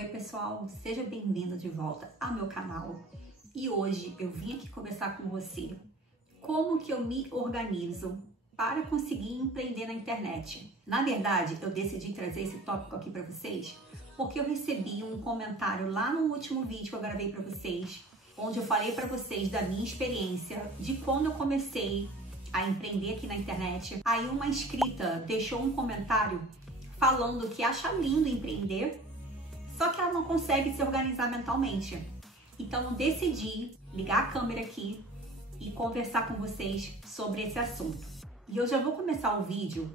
Oi pessoal, seja bem-vindo de volta ao meu canal. E hoje eu vim aqui conversar com você como que eu me organizo para conseguir empreender na internet. Na verdade, eu decidi trazer esse tópico aqui para vocês porque eu recebi um comentário lá no último vídeo que eu gravei para vocês, onde eu falei para vocês da minha experiência, de quando eu comecei a empreender aqui na internet. Aí uma inscrita deixou um comentário falando que acha lindo empreender, só que ela não consegue se organizar mentalmente. Então eu decidi ligar a câmera aqui e conversar com vocês sobre esse assunto. E eu já vou começar o vídeo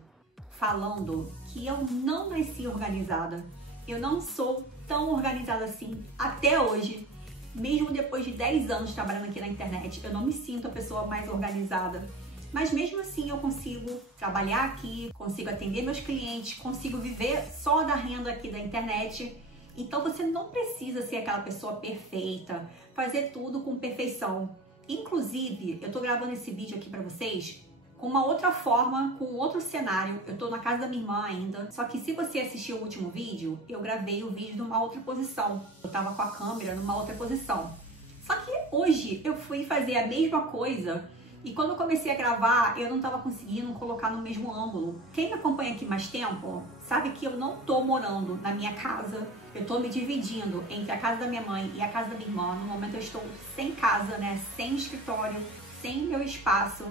falando que eu não nasci organizada. Eu não sou tão organizada assim até hoje. Mesmo depois de 10 anos trabalhando aqui na internet, eu não me sinto a pessoa mais organizada. Mas mesmo assim eu consigo trabalhar aqui, consigo atender meus clientes, consigo viver só da renda aqui da internet. Então você não precisa ser aquela pessoa perfeita, fazer tudo com perfeição. Inclusive, eu tô gravando esse vídeo aqui pra vocês com uma outra forma, com outro cenário. Eu tô na casa da minha irmã ainda, só que se você assistiu o último vídeo, eu gravei o vídeo numa outra posição. Eu tava com a câmera numa outra posição. Só que hoje eu fui fazer a mesma coisa e quando eu comecei a gravar, eu não tava conseguindo colocar no mesmo ângulo. Quem me acompanha aqui mais tempo sabe que eu não tô morando na minha casa. Eu tô me dividindo entre a casa da minha mãe e a casa da minha irmã. No momento eu estou sem casa, né? Sem escritório, sem meu espaço.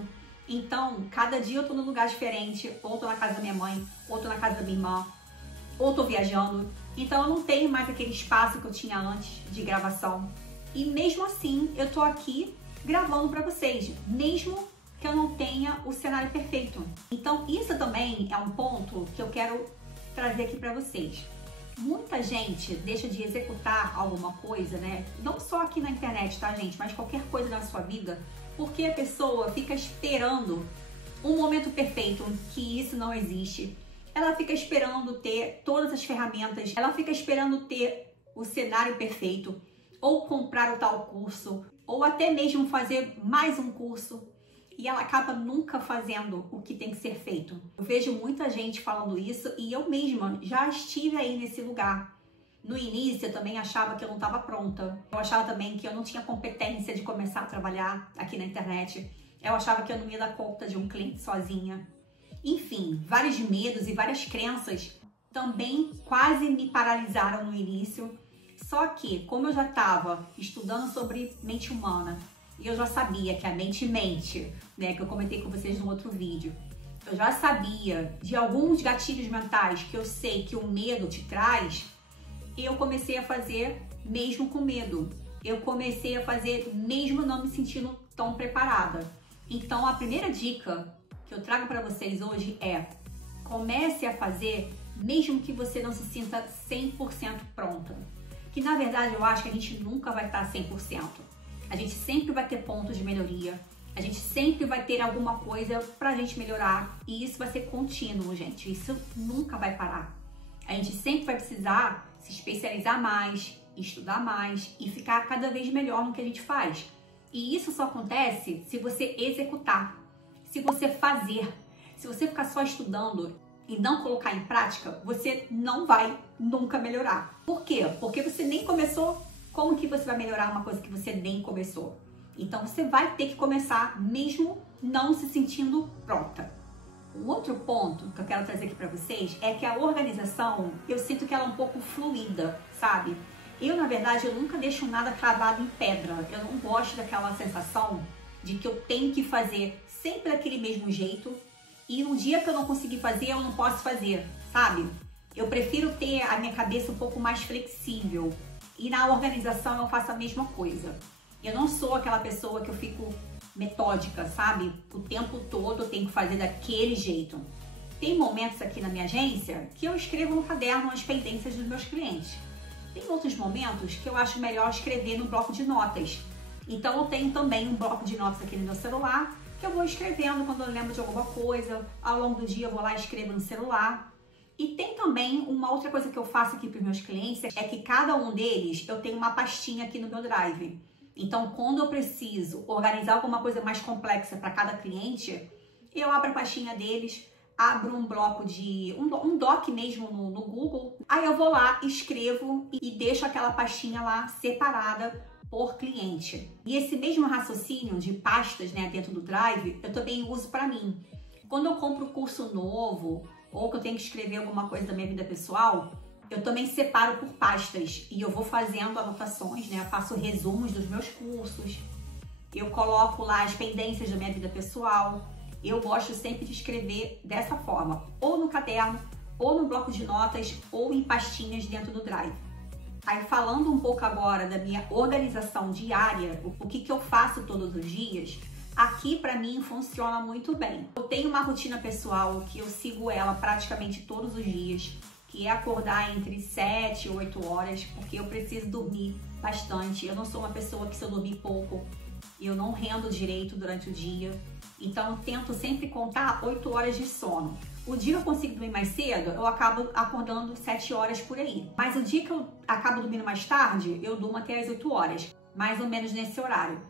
Então, cada dia eu tô num lugar diferente. Ou tô na casa da minha mãe, ou tô na casa da minha irmã, ou tô viajando. Então eu não tenho mais aquele espaço que eu tinha antes de gravação. E mesmo assim, eu tô aqui gravando pra vocês, mesmo que eu não tenha o cenário perfeito. Então, isso também é um ponto que eu quero trazer aqui pra vocês. Muita gente deixa de executar alguma coisa, né? Não só aqui na internet, tá, gente? Mas qualquer coisa na sua vida, porque a pessoa fica esperando um momento perfeito, que isso não existe. Ela fica esperando ter todas as ferramentas, ela fica esperando ter o cenário perfeito, ou comprar o tal curso, ou até mesmo fazer mais um curso. E ela acaba nunca fazendo o que tem que ser feito. Eu vejo muita gente falando isso e eu mesma já estive aí nesse lugar. No início eu também achava que eu não estava pronta. Eu achava também que eu não tinha competência de começar a trabalhar aqui na internet. Eu achava que eu não ia dar conta de um cliente sozinha. Enfim, vários medos e várias crenças também quase me paralisaram no início. Só que, como eu já estava estudando sobre mente humana, e eu já sabia que a mente mente, né, que eu comentei com vocês no outro vídeo. Eu já sabia de alguns gatilhos mentais que eu sei que o medo te traz. E eu comecei a fazer mesmo com medo. Eu comecei a fazer mesmo não me sentindo tão preparada. Então a primeira dica que eu trago para vocês hoje é: comece a fazer mesmo que você não se sinta 100% pronta. Que na verdade eu acho que a gente nunca vai estar 100%. A gente sempre vai ter pontos de melhoria, a gente sempre vai ter alguma coisa pra gente melhorar e isso vai ser contínuo, gente, isso nunca vai parar. A gente sempre vai precisar se especializar mais, estudar mais e ficar cada vez melhor no que a gente faz. E isso só acontece se você executar, se você fazer. Se você ficar só estudando e não colocar em prática, você não vai nunca melhorar. Por quê? Porque você nem começou. Como que você vai melhorar uma coisa que você nem começou? Então você vai ter que começar mesmo não se sentindo pronta. Um outro ponto que eu quero trazer aqui para vocês é que a organização, eu sinto que ela é um pouco fluida, sabe? Eu, na verdade, eu nunca deixo nada cravado em pedra. Eu não gosto daquela sensação de que eu tenho que fazer sempre daquele mesmo jeito e um dia que eu não conseguir fazer, eu não posso fazer, sabe? Eu prefiro ter a minha cabeça um pouco mais flexível. E na organização eu faço a mesma coisa. Eu não sou aquela pessoa que eu fico metódica, sabe? O tempo todo eu tenho que fazer daquele jeito. Tem momentos aqui na minha agência que eu escrevo no caderno as pendências dos meus clientes. Tem outros momentos que eu acho melhor escrever no bloco de notas. Então eu tenho também um bloco de notas aqui no meu celular que eu vou escrevendo quando eu lembro de alguma coisa. Ao longo do dia eu vou lá e escrevo no celular. E tem também uma outra coisa que eu faço aqui para os meus clientes, é que cada um deles eu tenho uma pastinha aqui no meu Drive. Então, quando eu preciso organizar alguma coisa mais complexa para cada cliente, eu abro a pastinha deles, abro um bloco um doc mesmo no Google, aí eu vou lá, escrevo e deixo aquela pastinha lá separada por cliente. E esse mesmo raciocínio de pastas, né, dentro do Drive, eu também uso para mim. Quando eu compro curso novo ou que eu tenho que escrever alguma coisa da minha vida pessoal, eu também separo por pastas e eu vou fazendo anotações, né? Eu faço resumos dos meus cursos, eu coloco lá as pendências da minha vida pessoal. Eu gosto sempre de escrever dessa forma, ou no caderno, ou no bloco de notas, ou em pastinhas dentro do Drive. Aí falando um pouco agora da minha organização diária, o que eu faço todos os dias, aqui para mim funciona muito bem. Eu tenho uma rotina pessoal que eu sigo ela praticamente todos os dias, que é acordar entre 7 e 8 horas, porque eu preciso dormir bastante. Eu não sou uma pessoa que se eu dormir pouco, eu não rendo direito durante o dia. Então eu tento sempre contar 8 horas de sono. O dia que eu consigo dormir mais cedo, eu acabo acordando 7 horas por aí. Mas o dia que eu acabo dormindo mais tarde, eu durmo até as 8 horas, mais ou menos nesse horário.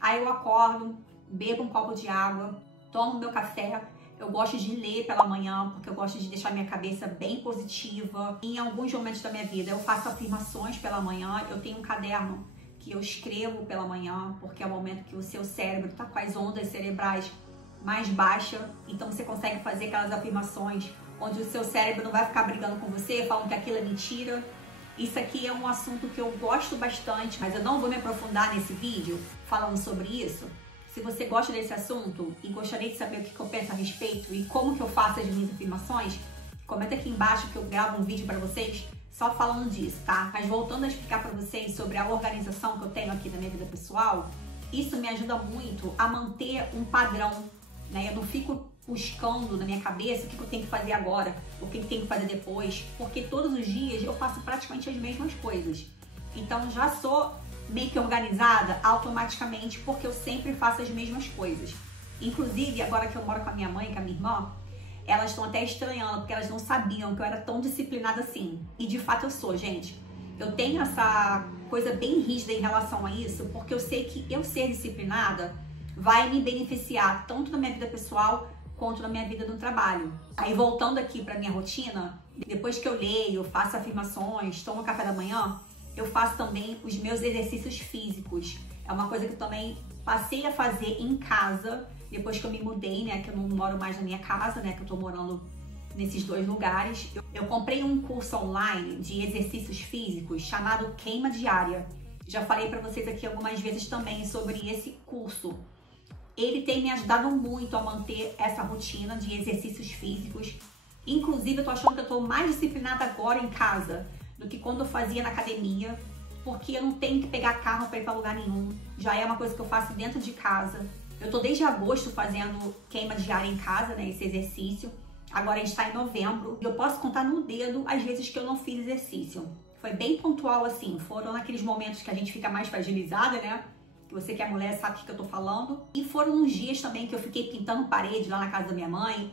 Aí eu acordo, bebo um copo de água, tomo meu café. Eu gosto de ler pela manhã, porque eu gosto de deixar minha cabeça bem positiva. Em alguns momentos da minha vida, eu faço afirmações pela manhã. Eu tenho um caderno que eu escrevo pela manhã, porque é o momento que o seu cérebro está com as ondas cerebrais mais baixas. Então você consegue fazer aquelas afirmações onde o seu cérebro não vai ficar brigando com você, falando que aquilo é mentira. Isso aqui é um assunto que eu gosto bastante, mas eu não vou me aprofundar nesse vídeo falando sobre isso. Se você gosta desse assunto e gostaria de saber o que eu penso a respeito e como que eu faço as minhas afirmações, comenta aqui embaixo que eu gravo um vídeo para vocês só falando disso, tá? Mas voltando a explicar para vocês sobre a organização que eu tenho aqui da minha vida pessoal, isso me ajuda muito a manter um padrão, né? Eu não fico buscando na minha cabeça o que eu tenho que fazer agora, o que eu tenho que fazer depois, porque todos os dias eu faço praticamente as mesmas coisas. Então já sou meio que organizada automaticamente, porque eu sempre faço as mesmas coisas. Inclusive, agora que eu moro com a minha mãe e com a minha irmã, elas estão até estranhando, porque elas não sabiam que eu era tão disciplinada assim. E de fato eu sou, gente. Eu tenho essa coisa bem rígida em relação a isso, porque eu sei que eu ser disciplinada vai me beneficiar tanto na minha vida pessoal quanto na minha vida no trabalho. Aí voltando aqui para minha rotina, depois que eu leio, faço afirmações, tomo café da manhã, eu faço também os meus exercícios físicos. É uma coisa que eu também passei a fazer em casa, depois que eu me mudei, né? Que eu não moro mais na minha casa, né? Que eu tô morando nesses dois lugares. Eu comprei um curso online de exercícios físicos chamado Queima Diária. Já falei pra vocês aqui algumas vezes também sobre esse curso. Ele tem me ajudado muito a manter essa rotina de exercícios físicos. Inclusive, eu tô achando que eu tô mais disciplinada agora em casa do que quando eu fazia na academia, porque eu não tenho que pegar carro para ir para lugar nenhum. Já é uma coisa que eu faço dentro de casa. Eu tô desde agosto fazendo queima diária em casa, né, esse exercício. Agora a gente tá em novembro e eu posso contar no dedo as vezes que eu não fiz exercício. Foi bem pontual assim, foram naqueles momentos que a gente fica mais fragilizada, né? Que você que é mulher sabe o que eu tô falando. E foram uns dias também que eu fiquei pintando parede lá na casa da minha mãe,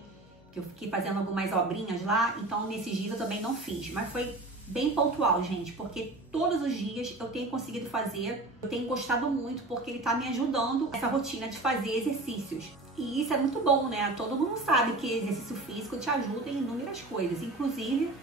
que eu fiquei fazendo algumas obrinhas lá, então nesses dias eu também não fiz, mas foi bem pontual, gente, porque todos os dias eu tenho conseguido fazer, eu tenho gostado muito, porque ele tá me ajudando essa rotina de fazer exercícios. E isso é muito bom, né? Todo mundo sabe que exercício físico te ajuda em inúmeras coisas, inclusive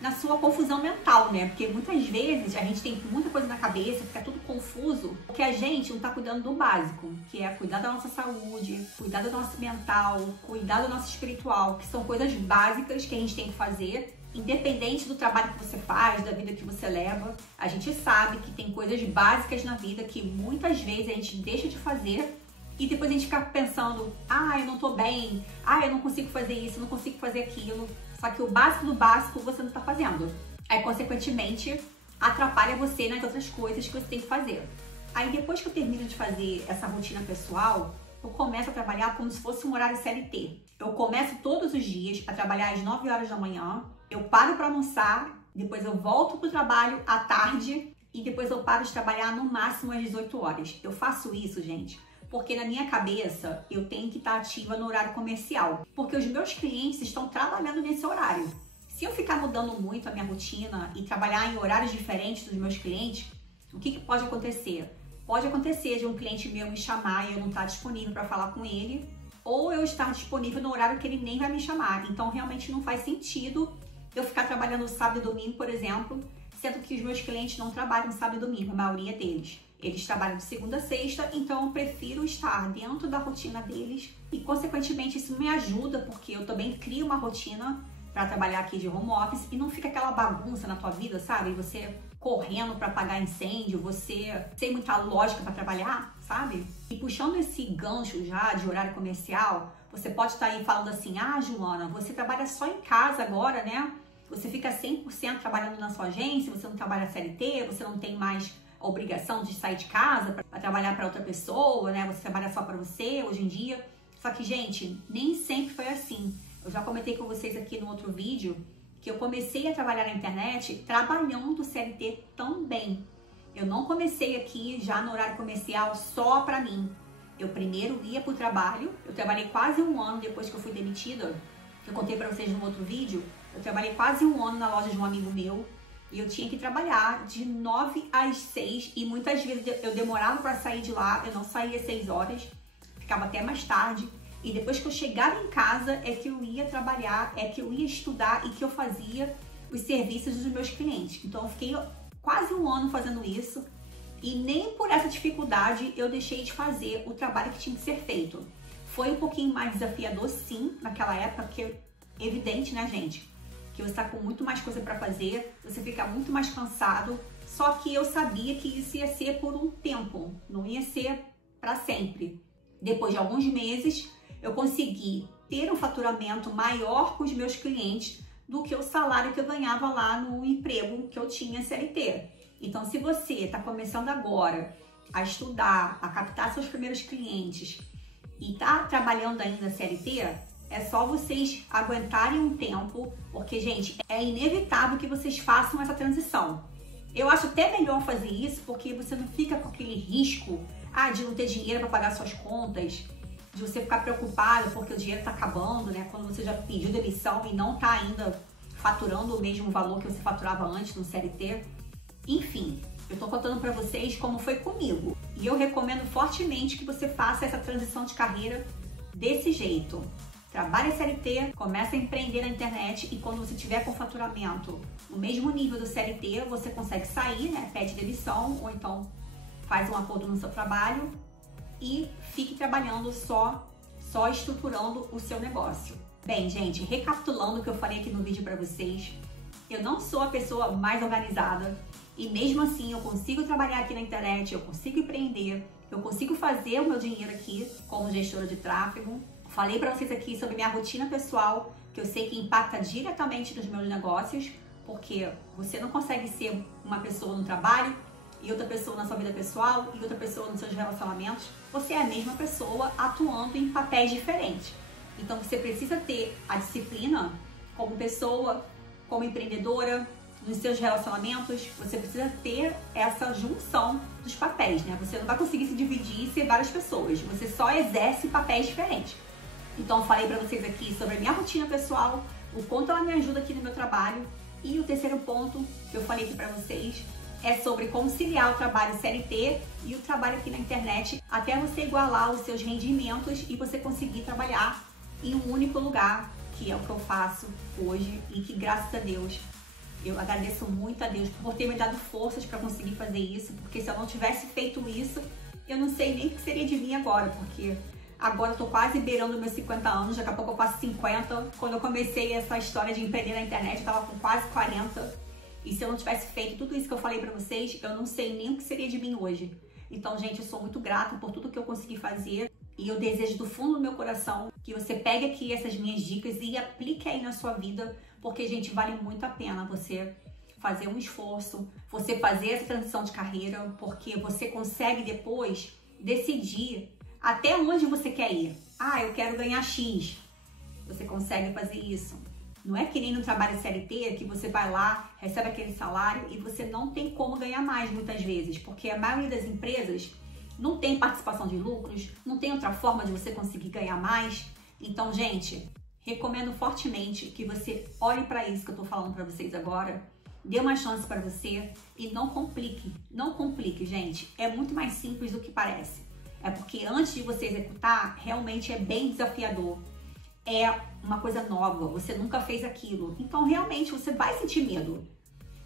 na sua confusão mental, né? Porque muitas vezes a gente tem muita coisa na cabeça, fica tudo confuso, porque a gente não tá cuidando do básico, que é cuidar da nossa saúde, cuidar do nosso mental, cuidar do nosso espiritual, que são coisas básicas que a gente tem que fazer. Independente do trabalho que você faz, da vida que você leva, a gente sabe que tem coisas básicas na vida que muitas vezes a gente deixa de fazer e depois a gente fica pensando, eu não tô bem, eu não consigo fazer isso, eu não consigo fazer aquilo. Só que o básico do básico você não tá fazendo. Aí, consequentemente, atrapalha você nas outras coisas que você tem que fazer. Aí, depois que eu termino de fazer essa rotina pessoal, eu começo a trabalhar como se fosse um horário CLT. Eu começo todos os dias a trabalhar às 9 horas da manhã, eu paro para almoçar, depois eu volto pro trabalho à tarde e depois eu paro de trabalhar no máximo às 18 horas. Eu faço isso, gente, porque na minha cabeça eu tenho que estar ativa no horário comercial, porque os meus clientes estão trabalhando nesse horário. Se eu ficar mudando muito a minha rotina e trabalhar em horários diferentes dos meus clientes, o que pode acontecer? Pode acontecer de um cliente meu me chamar e eu não estar disponível para falar com ele, ou eu estar disponível no horário que ele nem vai me chamar. Então, realmente não faz sentido eu ficar trabalhando sábado e domingo, por exemplo, sendo que os meus clientes não trabalham sábado e domingo, a maioria deles. Eles trabalham de segunda a sexta, então eu prefiro estar dentro da rotina deles e, consequentemente, isso me ajuda, porque eu também crio uma rotina para trabalhar aqui de home office e não fica aquela bagunça na tua vida, sabe? Você correndo para apagar incêndio, você sem muita lógica para trabalhar, sabe? E puxando esse gancho já de horário comercial, você pode estar aí falando assim: ah, Joana, você trabalha só em casa agora, né? Você fica 100% trabalhando na sua agência, você não trabalha CLT, você não tem mais a obrigação de sair de casa para trabalhar para outra pessoa, né? Você trabalha só para você hoje em dia. Só que, gente, nem sempre foi assim. Eu já comentei com vocês aqui no outro vídeo que eu comecei a trabalhar na internet trabalhando CLT também. Eu não comecei aqui já no horário comercial só para mim. Eu primeiro ia para o trabalho, eu trabalhei quase um ano depois que eu fui demitida. Eu contei para vocês no outro vídeo, eu trabalhei quase um ano na loja de um amigo meu e eu tinha que trabalhar de 9 às 6 e muitas vezes eu demorava para sair de lá, eu não saía às 6 horas, ficava até mais tarde. E depois que eu chegava em casa é que eu ia trabalhar, é que eu ia estudar e que eu fazia os serviços dos meus clientes. Então eu fiquei quase um ano fazendo isso e nem por essa dificuldade eu deixei de fazer o trabalho que tinha que ser feito. Foi um pouquinho mais desafiador, sim, naquela época, porque é evidente, né, gente, que você tá com muito mais coisa para fazer, você fica muito mais cansado, só que eu sabia que isso ia ser por um tempo, não ia ser para sempre. Depois de alguns meses, eu consegui ter um faturamento maior com os meus clientes do que o salário que eu ganhava lá no emprego que eu tinha CLT. Então, se você está começando agora a estudar, a captar seus primeiros clientes e está trabalhando ainda CLT, é só vocês aguentarem um tempo, porque, gente, é inevitável que vocês façam essa transição. Eu acho até melhor fazer isso, porque você não fica com aquele risco de não ter dinheiro para pagar suas contas, de você ficar preocupado porque o dinheiro está acabando, né? Quando você já pediu demissão e não está ainda faturando o mesmo valor que você faturava antes no CLT. Enfim, eu tô contando para vocês como foi comigo. E eu recomendo fortemente que você faça essa transição de carreira desse jeito. Trabalhe CLT, comece a empreender na internet e quando você tiver com faturamento no mesmo nível do CLT, você consegue sair, né? Pede demissão ou então faz um acordo no seu trabalho e fique trabalhando só estruturando o seu negócio. Bem, gente, recapitulando o que eu falei aqui no vídeo para vocês, eu não sou a pessoa mais organizada e mesmo assim eu consigo trabalhar aqui na internet, eu consigo empreender, eu consigo fazer o meu dinheiro aqui como gestora de tráfego. Falei para vocês aqui sobre minha rotina pessoal, que eu sei que impacta diretamente nos meus negócios, porque você não consegue ser uma pessoa no trabalho e outra pessoa na sua vida pessoal e outra pessoa nos seus relacionamentos. Você é a mesma pessoa atuando em papéis diferentes. Então você precisa ter a disciplina como pessoa, como empreendedora, nos seus relacionamentos. Você precisa ter essa junção dos papéis, né? Você não vai conseguir se dividir e ser várias pessoas. Você só exerce papéis diferentes. Então eu falei para vocês aqui sobre a minha rotina pessoal, o quanto ela me ajuda aqui no meu trabalho. E o terceiro ponto que eu falei aqui para vocês é sobre conciliar o trabalho CLT e o trabalho aqui na internet até você igualar os seus rendimentos e você conseguir trabalhar em um único lugar, que é o que eu faço hoje e que, graças a Deus, eu agradeço muito a Deus por ter me dado forças para conseguir fazer isso, porque se eu não tivesse feito isso, eu não sei nem o que seria de mim agora, porque agora eu tô quase beirando meus 50 anos, daqui a pouco eu faço 50. Quando eu comecei essa história de empreender na internet, eu tava com quase 40. E se eu não tivesse feito tudo isso que eu falei pra vocês, eu não sei nem o que seria de mim hoje. Então, gente, eu sou muito grata por tudo que eu consegui fazer. E eu desejo do fundo do meu coração que você pegue aqui essas minhas dicas e aplique aí na sua vida. Porque, gente, vale muito a pena você fazer um esforço, você fazer essa transição de carreira, porque você consegue depois decidir até onde você quer ir. Eu quero ganhar X. Você consegue fazer isso. Não é que nem no trabalho CLT, que você vai lá, recebe aquele salário e você não tem como ganhar mais muitas vezes, porque a maioria das empresas não tem participação de lucros, não tem outra forma de você conseguir ganhar mais. Então, gente, recomendo fortemente que você olhe para isso que eu tô falando para vocês agora, dê uma chance para você e não complique. Não complique, gente. É muito mais simples do que parece. É porque antes de você executar, realmente é bem desafiador. É uma coisa nova, você nunca fez aquilo. Então, realmente, você vai sentir medo.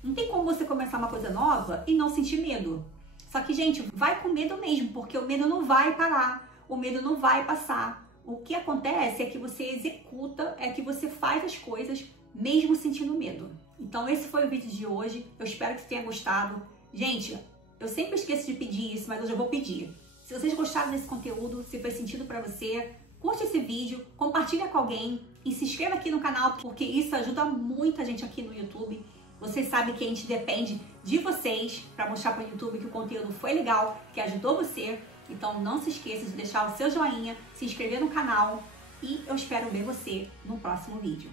Não tem como você começar uma coisa nova e não sentir medo. Só que, gente, vai com medo mesmo, porque o medo não vai parar, o medo não vai passar. O que acontece é que você executa, é que você faz as coisas mesmo sentindo medo. Então, esse foi o vídeo de hoje. Eu espero que você tenha gostado. Gente, eu sempre esqueço de pedir isso, mas hoje eu vou pedir. Se vocês gostaram desse conteúdo, se fez sentido pra você, curte esse vídeo, compartilha com alguém e se inscreva aqui no canal, porque isso ajuda muita gente aqui no YouTube. Vocês sabem que a gente depende de vocês para mostrar para o YouTube que o conteúdo foi legal, que ajudou você. Então não se esqueça de deixar o seu joinha, se inscrever no canal e eu espero ver você no próximo vídeo.